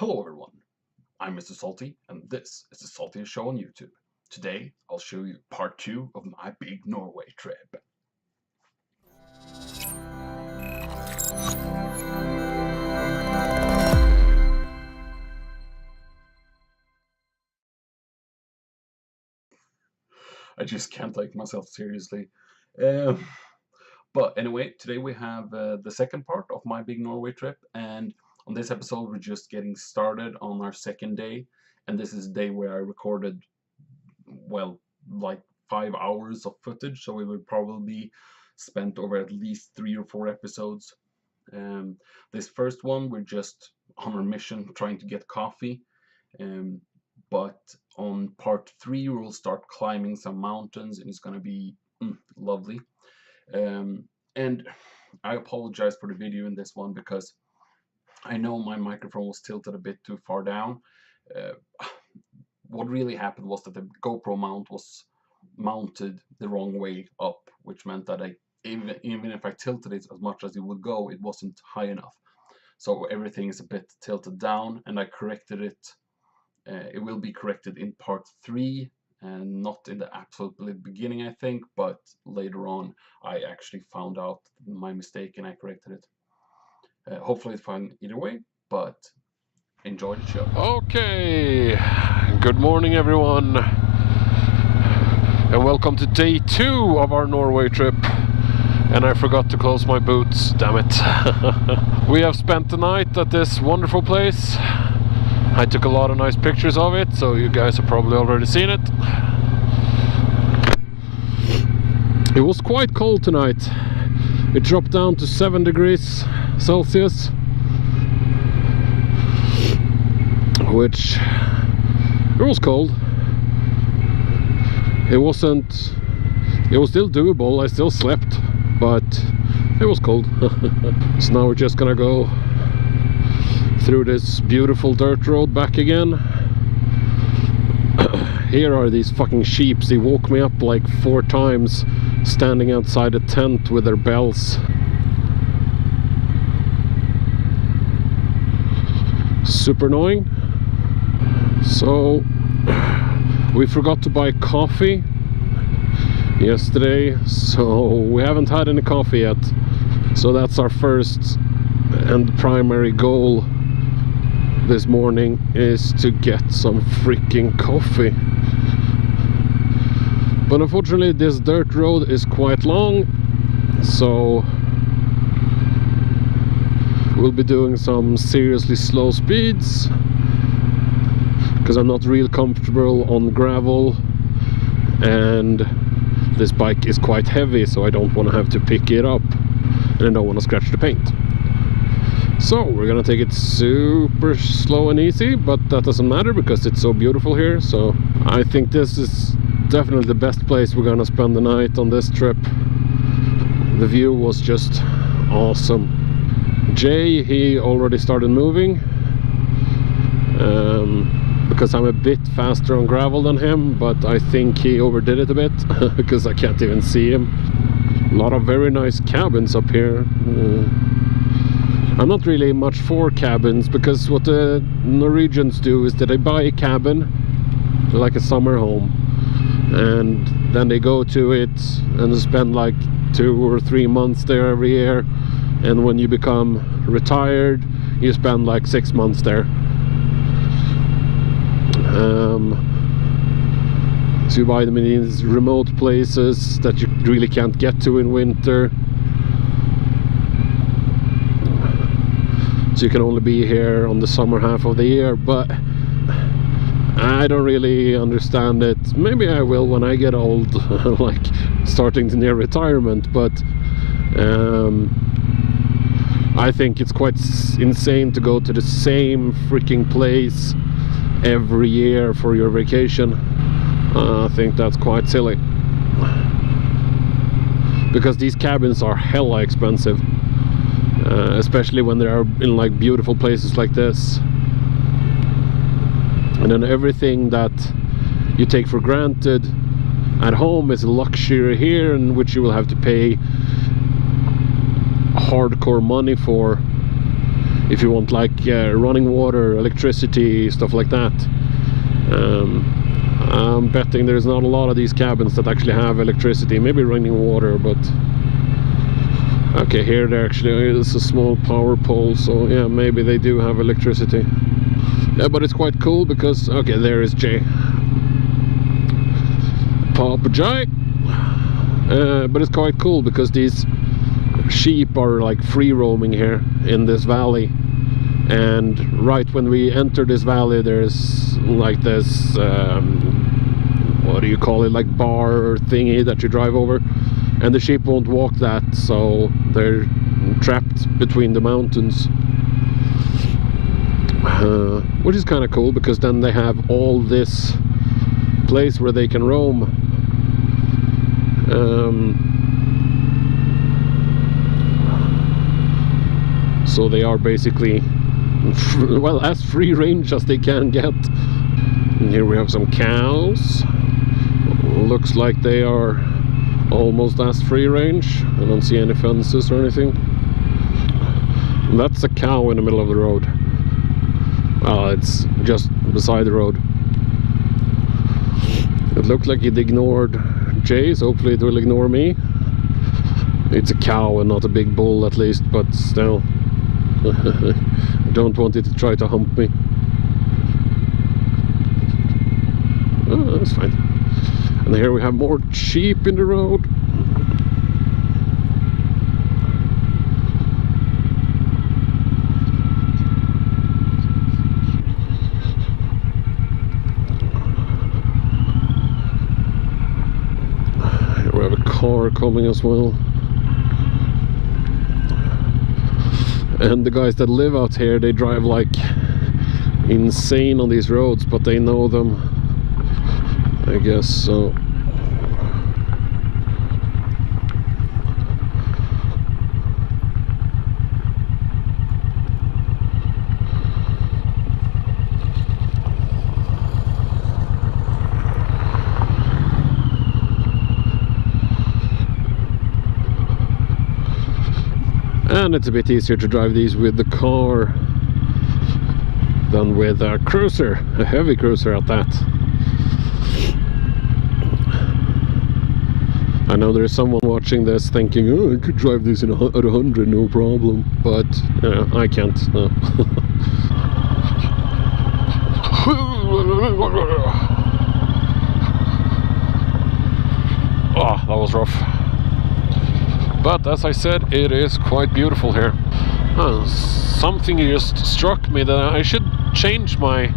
Hello everyone, I'm Mr. Zalty and this is the Zalty Show on YouTube. Today I'll show you part 2 of my big Norway trip. I just can't take myself seriously. But anyway, today we have the second part of my big Norway trip, and on this episode we're just getting started on our second day, and this is the day where I recorded, well, like 5 hours of footage, so we will probably spent over at least 3 or 4 episodes. This first one we're just on our mission trying to get coffee, but on part 3 we'll start climbing some mountains and it's gonna be lovely. And I apologize for the video in this one because I know my microphone was tilted a bit too far down. What really happened was that the GoPro mount was mounted the wrong way up, which meant that even if I tilted it as much as it would go, it wasn't high enough. So everything is a bit tilted down, and I corrected it. It will be corrected in part 3. And not in the absolute beginning, I think, but later on I actually found out my mistake and I corrected it. Hopefully it's fine either way, but enjoy the show. Okay, good morning everyone, and welcome to day 2 of our Norway trip. And I forgot to close my boots, damn it. We have spent the night at this wonderful place. I took a lot of nice pictures of it, so you guys have probably already seen it. It was quite cold tonight. It dropped down to 7 degrees Celsius, which it was cold. It was still doable. I still slept, but it was cold. So now we're just gonna go through this beautiful dirt road back again. Here are these fucking sheep. They woke me up like 4 times standing outside a tent with their bells. Super annoying. So we forgot to buy coffee yesterday, so we haven't had any coffee yet. So that's our first and primary goal this morning, is to get some freaking coffee. But unfortunately this dirt road is quite long, so we'll be doing some seriously slow speeds because I'm not real comfortable on gravel, and this bike is quite heavy, so I don't want to have to pick it up and I don't want to scratch the paint. So we're gonna take it super slow and easy, but that doesn't matter because it's so beautiful here. So I think this is definitely the best place we're gonna spend the night on this trip. The view was just awesome. Jay, he already started moving because I'm a bit faster on gravel than him, but I think he overdid it a bit because I can't even see him. A lot of very nice cabins up here. I'm not really much for cabins, because what the Norwegians do is that they buy a cabin like a summer home, and then they go to it and spend like 2 or 3 months there every year, and when you become retired you spend like 6 months there. So you buy them in these remote places that you really can't get to in winter. So you can only be here on the summer half of the year, but I don't really understand it. Maybe I will when I get old, like starting to near retirement, but I think it's quite insane to go to the same freaking place every year for your vacation. I think that's quite silly, because these cabins are hella expensive. Especially when they are in like beautiful places like this, and then everything that you take for granted at home is a luxury here, in which you will have to pay hardcore money for if you want like running water, electricity, stuff like that. I'm betting there's not a lot of these cabins that actually have electricity, maybe running water, but okay, here there actually is a small power pole, so yeah, maybe they do have electricity. Yeah, but it's quite cool because, okay, there is J. Papa J. But it's quite cool because these sheep are like free roaming here in this valley, and right when we enter this valley there's like this what do you call it, like bar or thingy that you drive over, and the sheep won't walk that, so they're trapped between the mountains, which is kind of cool because then they have all this place where they can roam. So they are basically, well, as free range as they can get. And here we have some cows. Looks like they are almost as free range. I don't see any fences or anything. And that's a cow in the middle of the road. Well, it's just beside the road. It looked like it ignored Jay, so hopefully it will ignore me. It's a cow and not a big bull at least, but still. I don't want it to try to hump me. Oh, that's fine. And here we have more sheep in the road. Here we have a car coming as well. And the guys that live out here, they drive like insane on these roads, but they know them, I guess, so. And it's a bit easier to drive these with the car than with a cruiser, a heavy cruiser at that. I know there's someone watching this thinking, oh, I could drive this at 100, no problem, but I can't, no. Oh, that was rough. But as I said, it is quite beautiful here. Something just struck me that I should change my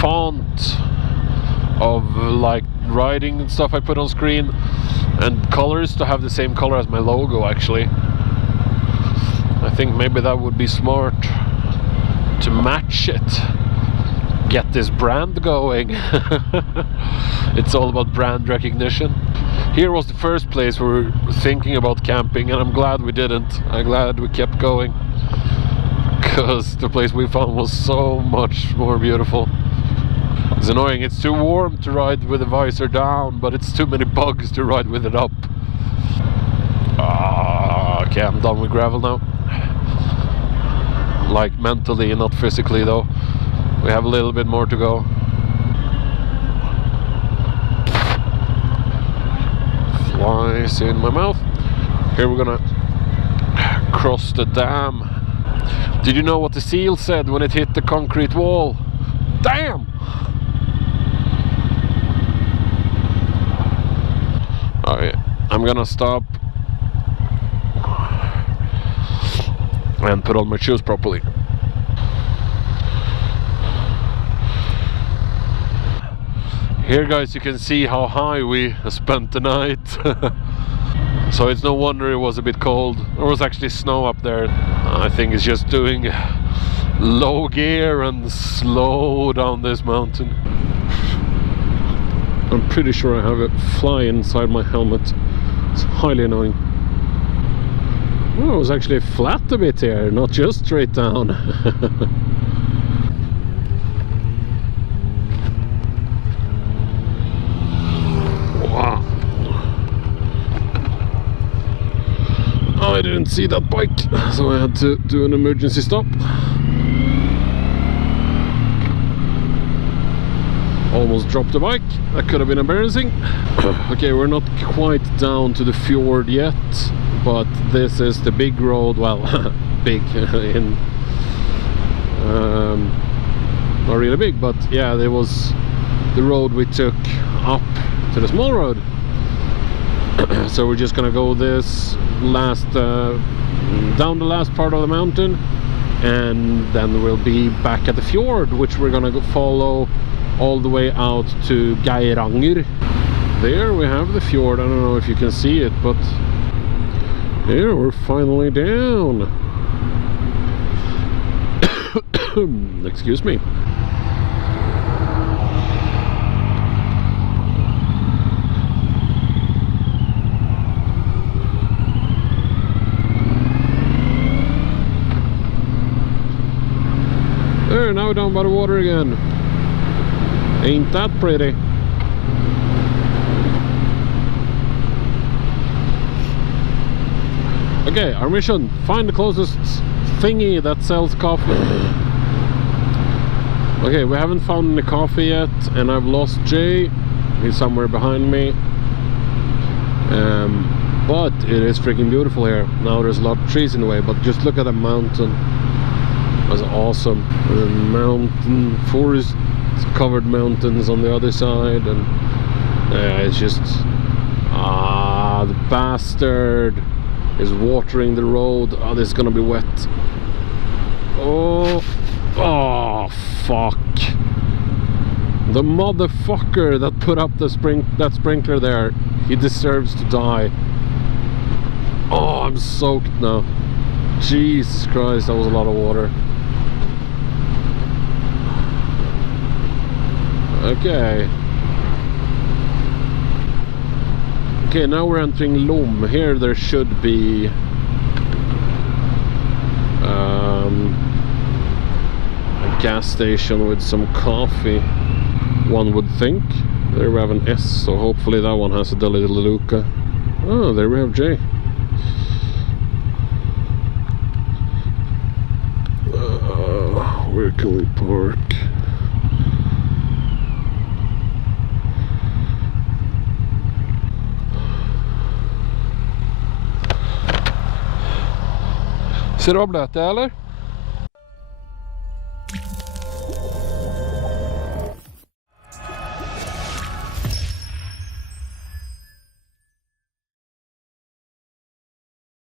font of like writing and stuff I put on screen and colors to have the same color as my logo actually. I think maybe that would be smart to match it. Get this brand going. It's all about brand recognition. Here was the first place we were thinking about camping, and I'm glad we didn't. I'm glad we kept going, because the place we found was so much more beautiful. It's annoying, it's too warm to ride with the visor down, but it's too many bugs to ride with it up. Okay, I'm done with gravel now. Like mentally, not physically though. We have a little bit more to go. Flies in my mouth. Here we're gonna cross the dam. Did you know what the seal said when it hit the concrete wall? Damn! Alright, I'm gonna stop and put on my shoes properly. Here guys, you can see how high we spent the night. So it's no wonder it was a bit cold. There was actually snow up there. I think it's just doing low gear and slow down this mountain. I'm pretty sure I have a fly inside my helmet. It's highly annoying. Oh, it was actually flat a bit here, not just straight down. Wow. I didn't see that bike, so I had to do an emergency stop. Almost dropped the bike. That could have been embarrassing. Okay, we're not quite down to the fjord yet, but this is the big road. Well, big in not really big, but yeah, there was the road we took up to the small road. So we're just gonna go this last down the last part of the mountain, and then we'll be back at the fjord, which we're gonna go follow all the way out to Geiranger. There we have the fjord. I don't know if you can see it, but here we're finally down. Excuse me. There, now we're down by the water again. Ain't that pretty? Okay, our mission: find the closest thingy that sells coffee. Okay, we haven't found any coffee yet, and I've lost Jay. He's somewhere behind me. But it is freaking beautiful here. Now there's a lot of trees in the way, but just look at the mountain. That's awesome. The mountain, forest covered mountains on the other side, and yeah, it's just the bastard is watering the road. Oh, this is gonna be wet. Oh fuck, the motherfucker that put up the sprinkler there, he deserves to die. Oh, I'm soaked now. Jesus Christ, that was a lot of water. Okay. Okay, now we're entering Lom. Here there should be a gas station with some coffee, one would think. There we have an S, so hopefully that one has a Deli Luca. Oh, there we have Jay. Where can we park? Ser du blöt det eller?